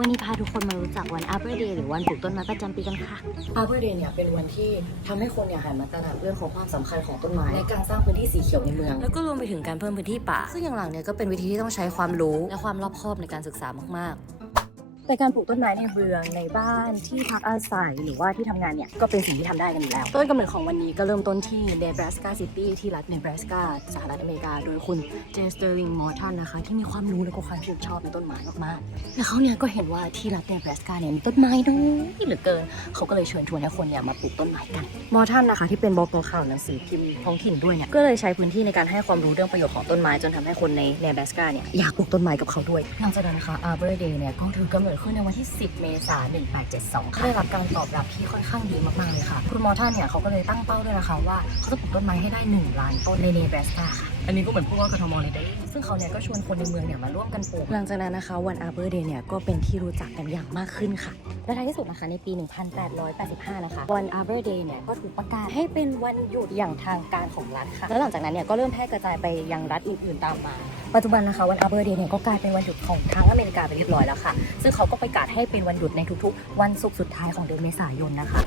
วันนี้พาทุกคนมารู้จักวัน Arbor Day หรือวันปลูกต้นไม้ประจำปีกันค่ะ Arbor Day เนี่ยเป็นวันที่ทำให้คนเนี่ยหันมาตระหนักเรื่องของความสำคัญของต้นไม้ในการสร้างพื้นที่สีเขียวในเมือง แล้วก็รวมไปถึงการเพิ่มพื้นที่ป่า ซึ่งอย่างหลังเนี่ยก็เป็นวิธีที่ต้องใช้ความรู้และความรอบคอบในการศึกษามาก แต่การปลูกต้นไม้ในเมืองในบ้านที่พักอาศัยหรือว่าที่ทำงานเนี่ยก็เป็นสิ่งที่ทำได้กันอยู่แล้ว ต้นกำเนิดของวันนี้ก็เริ่มต้นที่เนบราสกาซิตี้ที่รัฐเนบราสกาสหรัฐอเมริกา โดยคุณเจสเตอร์ลิงมอร์ทันนะคะ ที่มีความรู้และก็ความชื่นชอบในต้นไม้มากๆและเขาเนี่ยก็เห็นว่าที่รัฐเนบราสกาเนี่ยมีต้นไม้น้อยเหลือเกินเขาก็เลยเชิญชวนให้คนเนี่ยมาปลูกต้นไม้กันมอร์ทันนะคะที่เป็นบกข่าวหนังสือพิมพ์ท้องถิ่นด้วยเนี่ยก็เลยใช้พื้นที่ในการให้ความรู้เรื่องประโยชน์ของต้นไม้จนทำให้คนในเนบราสกาเนี่ยอยากปลูกต้นไม้กับเขาด้วยหลังจากนั้นนะคะ Arbor Day เนี่ยก็ถือกำเนิดขึ้นในวันที่ 10 เมษายน 1872ค่ะได้รับการตอบรับที่ค่อนข้างดีมากๆเลยค่ะ คุณมอร์ทันเนี่ยเขาก็เลยตั้งเป้าด้วยนะคะว่าเขาจะปลูกต้นไม้ให้ได้ 1 ล้านต้นในเนบราสกาค่ะอันนี้ก็เหมือนผู้ว่ากทมเลยได้ซึ่งเขาเนี่ยก็ชวนคนในเมืองเนี่ยมาร่วมกันปลูกหลังจากนั้นนะคะวัน Arbor Day เนี่ยก็เป็นที่รู้จักกันอย่างมากขึ้นค่ะ และท้ายที่สุดนะคะในปี 1885 นะคะวัน Arbor Day เนี่ยก็ถูกประกาศให้เป็นวันหยุดอย่างทางการของรัฐค่ะ แล้วหลังจากนั้นเนี่ยก็เริ่มแพร่กระจายไปยังรัฐอื่นๆตามมา ปัจจุบันนะคะวันอาเบอร์เดย์เนี่ยก็กลายเป็นวันหยุดของทั้งอเมริกาไปเรียบร้อยแล้วค่ะ ซึ่งเขาก็ประกาศให้เป็นวันหยุดในทุกๆ วันศุกร์สุดท้ายของเดือนเมษายนนะคะ